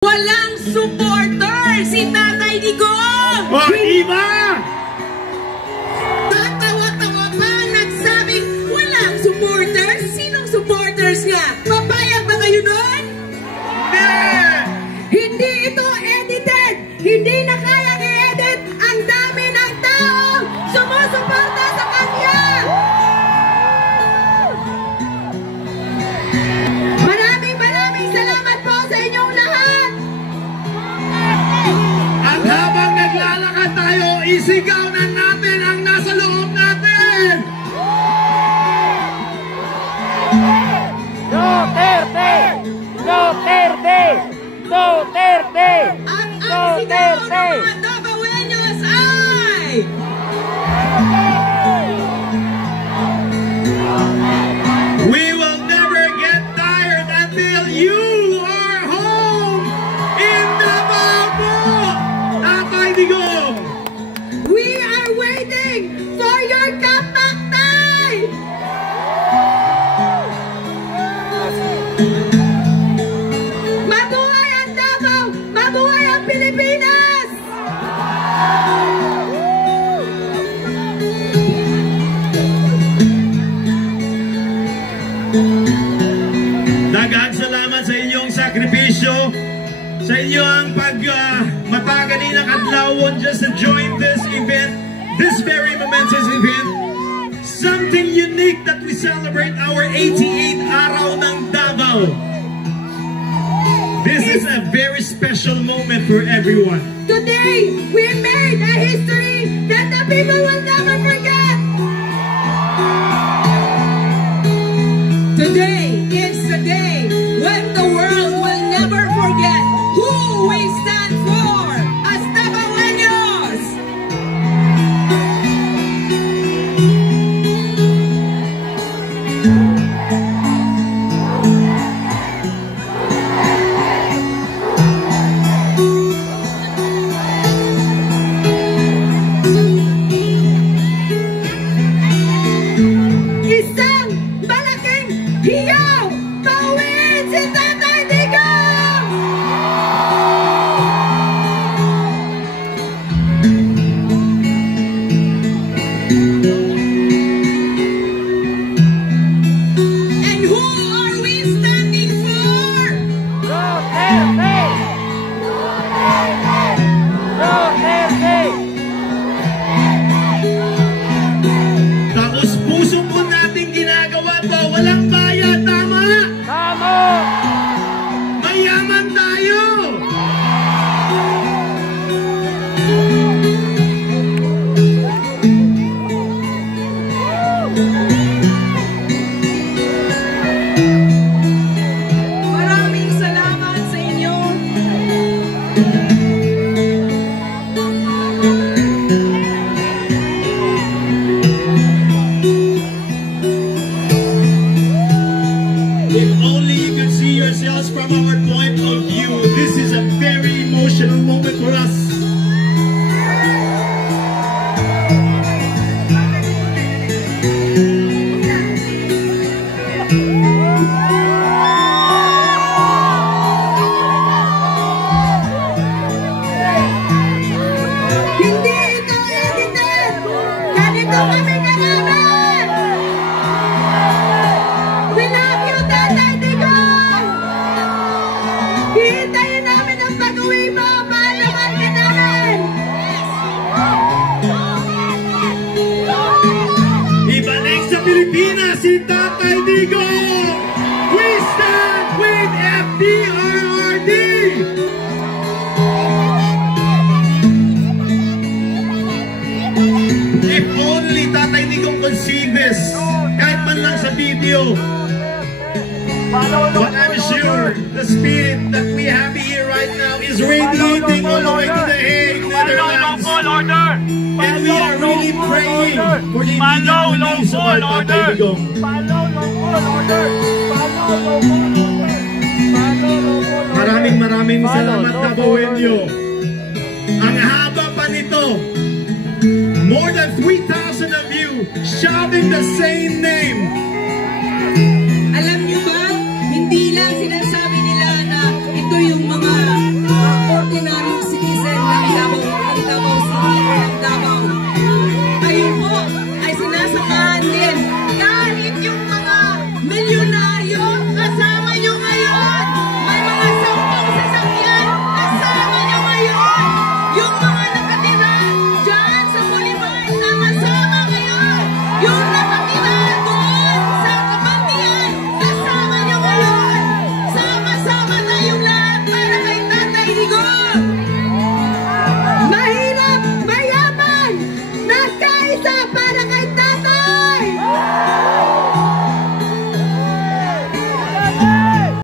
Walang supporter si Tatay Digong! O, iba! Tatawa-tawa pa nagsabing walang supporters? Sinong supporters niya? Papayag ba kayo doon? Hindi ito edited! Hindi na kaya i-edit! Ang dami ng taong sumusuporta sa kanya! Maraming salamat po sa inyong lahat! At habang naglalakad tayo, isigaw na natin ang nasa loob natin! Duterte! Duterte! Duterte! Ang sigaw ng mga Davaoenos ay... We will never get tired until you are home in Davao! Tatay Digong! We are waiting for your comeback time! Mabuhay ang Davao! Mabuhay ang Pilipinas! Daghang salamat sa inyong sakripisyo, sa inyong matagalinang adlawon just to join this event, this very momentous event. Something unique that we celebrate our 88th araw ng Davao. This is a very special moment for everyone. Today, we made a history that the people will never forget! Today is the day when the world will never forget who we stand for as Davaoenos! Isang malaking hiyaw! Pauwiin si Tatay Digong! And who are we standing for? Duterte! Duterte! Tapos puso po natin ginagawa to, walang bayad, tama? Tama! Mayaman tayo! Maraming salamat sa inyo. If only you could see yourselves from our point of view, this is a very emotional moment for us. Hindi ito edited! Ganito kami kalaban! We love you, Tatay Digong! Hihintayin namin ang pag-uwi mo para naman ka namin! Ibalik sa Pilipinas si Tatay Digong! We stand with FDRRD! If only Tatay Digong could see this, kahit man lang sa video, but I'm sure the spirit that we have here right now is radiating all the way to the Hague, Netherlands. And we are really praying for the immediate release of our Tatay Digong. Maraming salamat, Davaoenyo. Ang haba pa nito. More than 3,000 of you shouting the same name.